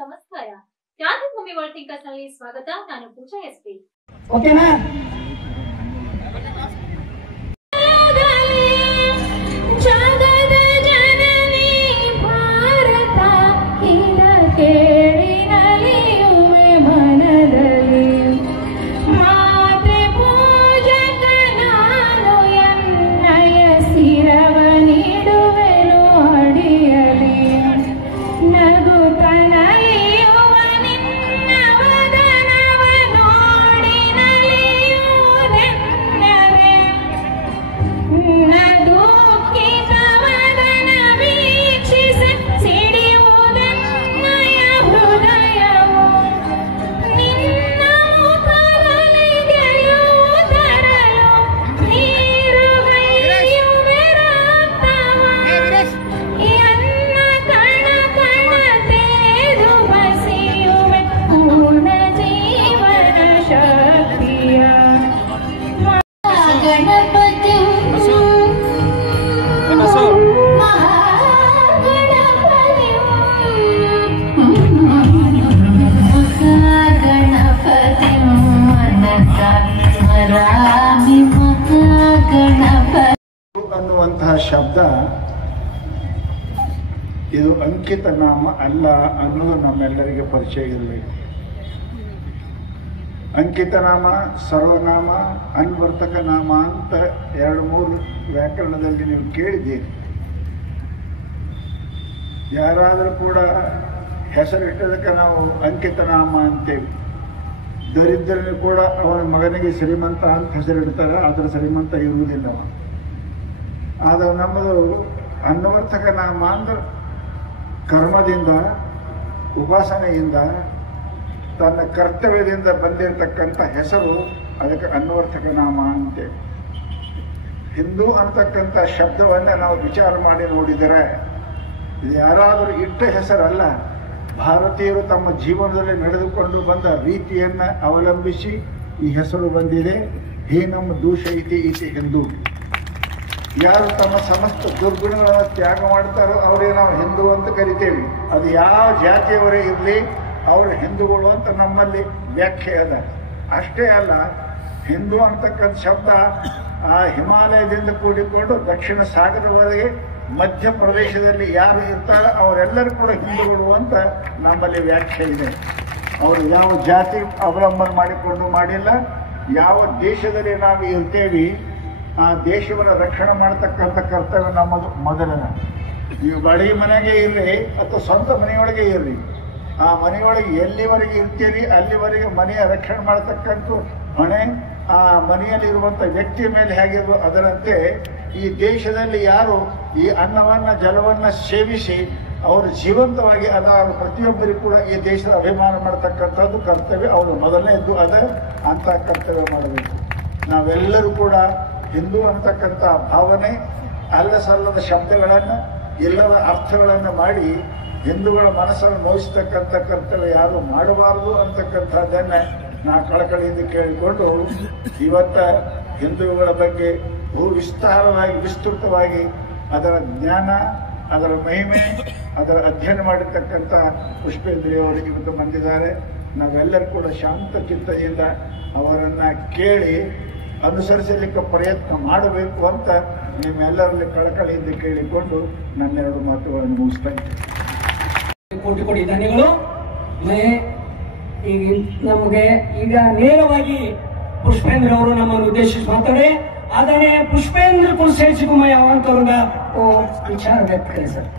ನಮಸ್ಕಾರ. ಕ್ರಾಂತಿಭೂಮಿ world thinkers ನಲ್ಲಿ ಸ್ವಾಗತ. ನಾನು ಪೂಜಾ ಎಸ್ಪಿ. ಓಕೆನಾ? ಅನ್ನುವಂತಹ ಶಬ್ದ ಇದು ಅಂಕಿತ ನಾಮ ಅಲ್ಲ ಅನ್ನೋದು ನಮ್ಮೆಲ್ಲರಿಗೆ ಪರಿಚಯ ಇರಬೇಕು. ಅಂಕಿತ ನಾಮ, ಸರ್ವನಾಮ, ಅನ್ವರ್ತಕ ನಾಮ ಅಂತ 2-3 ವ್ಯಾಕರಣದಲ್ಲಿ ನೀವು ಕೇಳಿದ್ದೀರಿ. ಯಾರಾದರೂ ಕೂಡ ಹೆಸರಿಟ್ಟದಕ್ಕೆ ನಾವು ಅಂಕಿತ ನಾಮ ಅಂತೇವೆ. ದರಿದ್ರನಿಗೆ ಕೂಡ ಅವನ ಮಗನಿಗೆ ಶ್ರೀಮಂತ ಅಂತ ಹೆಸರಿಡ್ತಾರೆ, ಆದರೆ ಶ್ರೀಮಂತ ಇರುವುದಿಲ್ಲ. ಆದರೆ ನಮ್ಮದು ಅನ್ವರ್ಥಕ ನಾಮ ಅಂದ್ರೆ ಕರ್ಮದಿಂದ, ಉಪಾಸನೆಯಿಂದ, ತನ್ನ ಕರ್ತವ್ಯದಿಂದ ಬಂದಿರತಕ್ಕಂಥ ಹೆಸರು, ಅದಕ್ಕೆ ಅನ್ವರ್ಥಕ ನಾಮ ಅಂತೇವೆ. ಹಿಂದೂ ಅಂತಕ್ಕಂಥ ಶಬ್ದವನ್ನೇ ನಾವು ವಿಚಾರ ಮಾಡಿ ನೋಡಿದರೆ ಇದು ಯಾರಾದರೂ ಇಟ್ಟ ಹೆಸರಲ್ಲ. ಭಾರತೀಯರು ತಮ್ಮ ಜೀವನದಲ್ಲಿ ನಡೆದುಕೊಂಡು ಬಂದ ರೀತಿಯನ್ನು ಅವಲಂಬಿಸಿ ಈ ಹೆಸರು ಬಂದಿದೆ. ಹೇ ನಮ್ಮ ದೋಷ ಇತಿ ಇತಿ ಹಿಂದೂ. ಯಾರು ತಮ್ಮ ಸಮಸ್ತ ದುರ್ಗುಣಗಳನ್ನು ತ್ಯಾಗ ಮಾಡ್ತಾರೋ ಅವರೇ ನಾವು ಹಿಂದೂ ಅಂತ ಕರಿತೇವೆ. ಅದು ಯಾವ ಜಾತಿಯವರೇ ಇರಲಿ ಅವರು ಹಿಂದೂಗಳು ಅಂತ ನಮ್ಮಲ್ಲಿ ವ್ಯಾಖ್ಯೆ ಅದ. ಅಷ್ಟೇ ಅಲ್ಲ, ಹಿಂದೂ ಅಂತಕ್ಕಂಥ ಶಬ್ದ ಆ ಹಿಮಾಲಯದಿಂದ ಕೂಡಿಕೊಂಡು ದಕ್ಷಿಣ ಸಾಗರದವರೆಗೆ ಮಧ್ಯಪ್ರದೇಶದಲ್ಲಿ ಯಾರು ಇರ್ತಾರೋ ಅವರೆಲ್ಲರೂ ಕೂಡ ಹಿಂದೂಗಳು ಅಂತ ನಮ್ಮಲ್ಲಿ ವ್ಯಾಖ್ಯೆ ಇದೆ. ಅವರು ಯಾವ ಜಾತಿ ಅವಲಂಬನೆ ಮಾಡಿಕೊಂಡು ಮಾಡಿಲ್ಲ. ಯಾವ ದೇಶದಲ್ಲಿ ನಾವು ಇರ್ತೇವೆ ಆ ದೇಶವನ್ನು ರಕ್ಷಣೆ ಮಾಡ್ತಕ್ಕಂಥ ಕರ್ತವ್ಯ ನಮ್ಮದು ಮೊದಲನೇ. ನೀವು ಬಾಡಿಗೆ ಮನೆಗೆ ಇರ್ರಿ ಅಥವಾ ಸ್ವಂತ ಮನೆಯೊಳಗೆ ಇರ್ರಿ, ಆ ಮನೆಯೊಳಗೆ ಎಲ್ಲಿವರೆಗೆ ಇರ್ತೀರಿ ಅಲ್ಲಿವರೆಗೆ ಮನೆಯ ರಕ್ಷಣೆ ಮಾಡ್ತಕ್ಕಂಥ ಹೊಣೆ ಆ ಮನೆಯಲ್ಲಿರುವಂಥ ವ್ಯಕ್ತಿಯ ಮೇಲೆ ಹೇಗಿರೋ ಅದರಂತೆ ಈ ದೇಶದಲ್ಲಿ ಯಾರು ಈ ಅನ್ನವನ್ನು ಜಲವನ್ನು ಸೇವಿಸಿ ಅವರು ಜೀವಂತವಾಗಿ ಅದಾದ ಪ್ರತಿಯೊಬ್ಬರಿಗೂ ಕೂಡ ಈ ದೇಶದ ಅಭಿಮಾನ ಮಾಡ್ತಕ್ಕಂಥದ್ದು ಕರ್ತವ್ಯ. ಅವರು ಮೊದಲನೇದ್ದು ಅದ ಅಂತ ಕರ್ತವ್ಯ ಮಾಡಬೇಕು. ನಾವೆಲ್ಲರೂ ಕೂಡ ಹಿಂದೂ ಅಂತಕ್ಕಂಥ ಭಾವನೆ ಅಲ್ಲ ಸಲ್ಲದ ಶಬ್ದಗಳನ್ನು, ಇಲ್ಲದ ಅರ್ಥಗಳನ್ನು ಮಾಡಿ ಹಿಂದೂಗಳ ಮನಸ್ಸನ್ನು ನೋಯಿಸ್ತಕ್ಕಂಥ ಕರ್ತವ್ಯ ಯಾರು ಮಾಡಬಾರದು ಅಂತಕ್ಕಂಥದ್ದನ್ನು ನಾ ಕಳಕಳಿಯಿಂದ ಕೇಳಿಕೊಂಡು ಇವತ್ತ ಹಿಂದೂಗಳ ಬಗ್ಗೆ ವಿಸ್ತಾರವಾಗಿ ವಿಸ್ತೃತವಾಗಿ ಅದರ ಜ್ಞಾನ, ಅದರ ಮಹಿಮೆ, ಅದರ ಅಧ್ಯಯನ ಮಾಡಿರ್ತಕ್ಕಂಥ ಪುಷ್ಪೇಂದ್ರಿಯವರು ಇವತ್ತು ಬಂದಿದ್ದಾರೆ. ನಾವೆಲ್ಲರೂ ಕೂಡ ಶಾಂತ ಚಿತ್ತದಿಂದ ಅವರನ್ನು ಕೇಳಿ ಅನುಸರಿಸಲಿಕ್ಕೆ ಪ್ರಯತ್ನ ಮಾಡಬೇಕು ಅಂತ ನಿಮ್ಮೆಲ್ಲರಲ್ಲಿ ಕಳಕಳಿಯಿಂದ ಕೇಳಿಕೊಂಡು ನನ್ನೆರಡು ಮಾತುಗಳನ್ನು ಮುಗಿಸ್ತಾ ಇದ್ದೇನೆ. ಕೋಟಿ ಕೋಟಿ ಧನ್ಯಗಳು. ಈಗ ನಮಗೆ ಈಗ ನೇರವಾಗಿ ಪುಷ್ಪೇಂದ್ರ ಅವರು ನಮ್ಮನ್ನು ಉದ್ದೇಶಿಸಿ ಮಾತಾಡಿ ಆದರಣೀಯ ಪುಷ್ಪೇಂದ್ರ ಕುಲಶೇಖರ ಕುಮಾರ್ ಅವಂತವ್ರನ್ನ ವಿಚಾರ ವ್ಯಕ್ತ ಕರೆ ಸರ್.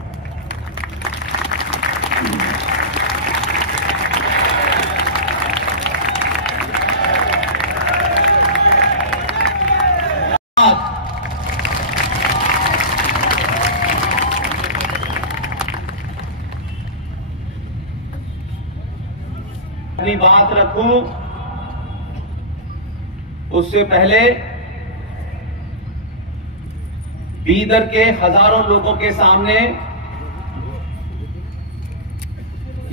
अपनी बात रखूं उससे पहले बीदर के हजारों लोगों के सामने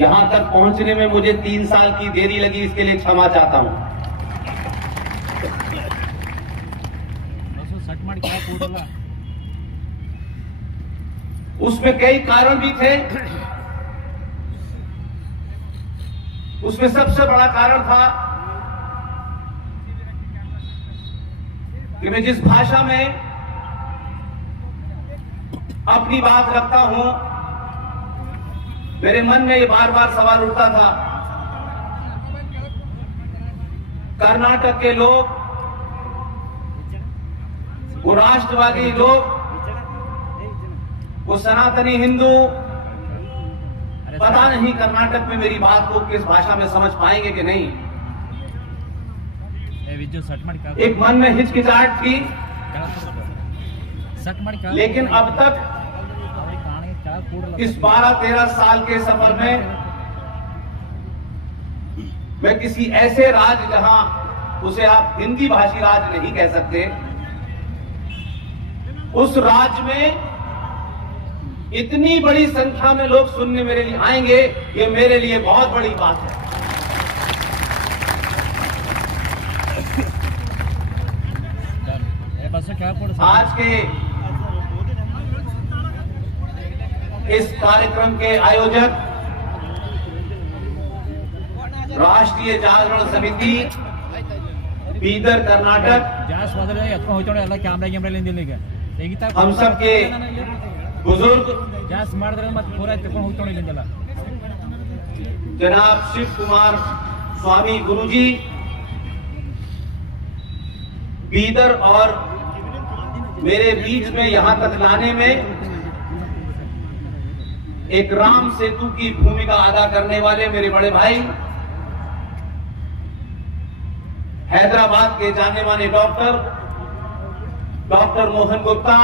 यहां तक पहुंचने में मुझे 3 साल की देरी लगी, इसके लिए क्षमा चाहता हूं। उसमें कई कारण भी थे उसमें सबसे बड़ा कारण था कि मैं जिस भाषा में अपनी बात रखता हूं, मेरे मन में ये बार बार सवाल उठता था, कर्नाटक के लोग, वो राष्ट्रवादी लोग, वो सनातनी हिंदू, पता नहीं कर्नाटक में मेरी बात को किस भाषा में समझ पाएंगे कि नहीं। एक मन में हिचकिचाहट थी, लेकिन अब तक इस 12-13 साल के सफर में मैं किसी ऐसे राज्य, जहां उसे आप हिंदी भाषी राज्य नहीं कह सकते, उस राज्य में इतनी बड़ी संख्या में लोग सुनने मेरे लिए आएंगे, ये मेरे लिए बहुत बड़ी बात है। आज के इस कार्यक्रम के आयोजक राष्ट्रीय जागरण समिति बीदर कर्नाटक, हम सबके बुजुर्ग जनाब शिव कुमार स्वामी गुरुजी, बीदर और मेरे बीच में यहां तक लाने में एक राम सेतु की भूमिका अदा करने वाले मेरे बड़े भाई, हैदराबाद के जाने माने डॉक्टर मोहन गुप्ता,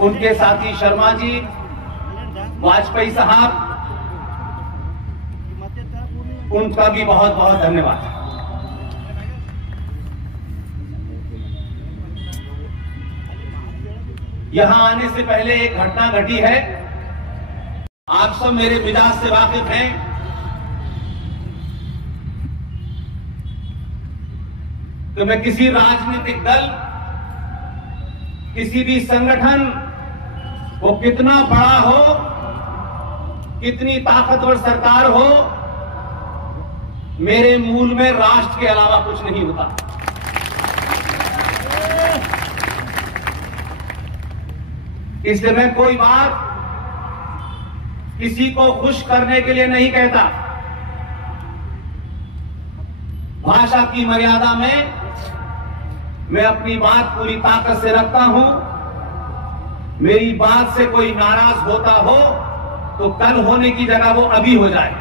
उनके साथी शर्मा जी, वाजपेयी साहब, उनका भी बहुत बहुत धन्यवाद। यहां आने से पहले एक घटना घटी है, आप सब मेरे मिजाज से वाकिफ हैं। तो मैं किसी राजनीतिक दल, किसी भी संगठन, वो कितना बड़ा हो, कितनी ताकतवर सरकार हो, मेरे मूल में राष्ट्र के अलावा कुछ नहीं होता। इसलिए मैं कोई बात किसी को खुश करने के लिए नहीं कहता। भाषा की मर्यादा में मैं अपनी बात पूरी ताकत से रखता हूं। मेरी बात से कोई नाराज होता हो तो कल होने की जगह वो अभी हो जाए।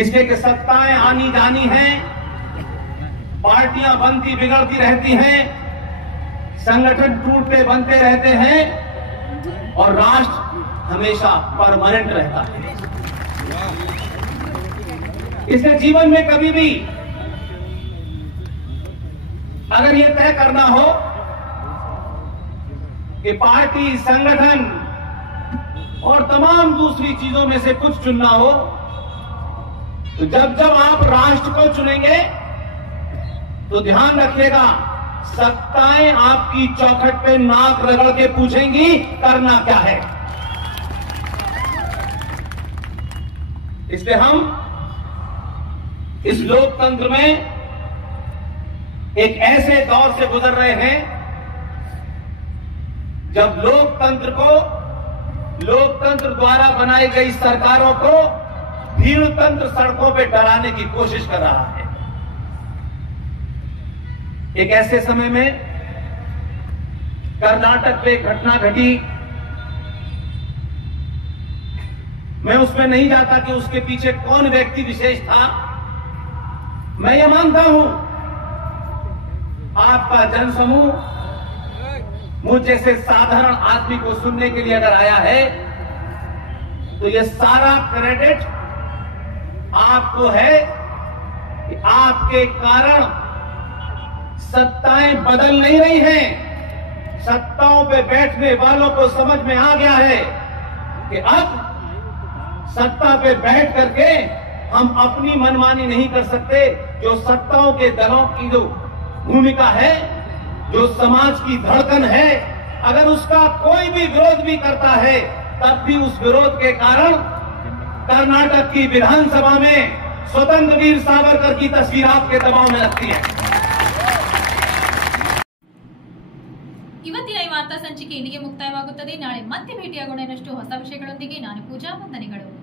इसलिए कि सत्ताएं आनी जानी हैं, पार्टियां बनती बिगड़ती रहती हैं, संगठन टूटते बनते रहते हैं और राष्ट्र हमेशा परमानेंट रहता है। इसलिए जीवन में कभी भी अगर यह तय करना हो कि पार्टी, संगठन और तमाम दूसरी चीजों में से कुछ चुनना हो, तो जब जब आप राष्ट्र को चुनेंगे तो ध्यान रखिएगा, सत्ताएं आपकी चौखट पे नाक रगड़ के पूछेंगी करना क्या है। इसलिए हम इस लोकतंत्र में एक ऐसे दौर से गुजर रहे हैं जब लोकतंत्र द्वारा बनाई गई सरकारों को भीड़तंत्र सड़कों पे डराने की कोशिश कर रहा है। एक ऐसे समय में कर्नाटक पे घटना घटी, मैं उसमें नहीं जाता कि उसके पीछे कौन व्यक्ति विशेष था। मैं ये मानता हूं आपका जनसमूह मुझ जैसे साधारण आदमी को सुनने के लिए अगर आया है तो ये सारा क्रेडिट आपको है कि आपके कारण सत्ताएं बदल नहीं रही हैं। सत्ताओं पे बैठने वालों को समझ में आ गया है कि अब सत्ता पे बैठ करके हम अपनी मनमानी नहीं कर सकते। जो सत्ताओं के दलों की जो भूमिका है, जो समाज की धड़कन है, अगर उसका कोई भी विरोध भी करता है तब भी उस विरोध के कारण कर्नाटक की विधानसभा में स्वतंत्र वीर सावरकर की तस्वीर आपके दबाव में लगती है। ಇವತ್ತಿನ ಈ ವಾರ್ತಾ ಸಂಚಿಕೆ ಇಲ್ಲಿಗೆ ಮುಕ್ತಾಯವಾಗುತ್ತದೆ. ನಾಳೆ ಮತ್ತೆ ಭೇಟಿಯಾಗೋಣ ಇನ್ನಷ್ಟು ಹೊಸ ವಿಷಯಗಳೊಂದಿಗೆ. ನಾನು ಪೂಜಾ, ವಂದನೆಗಳು.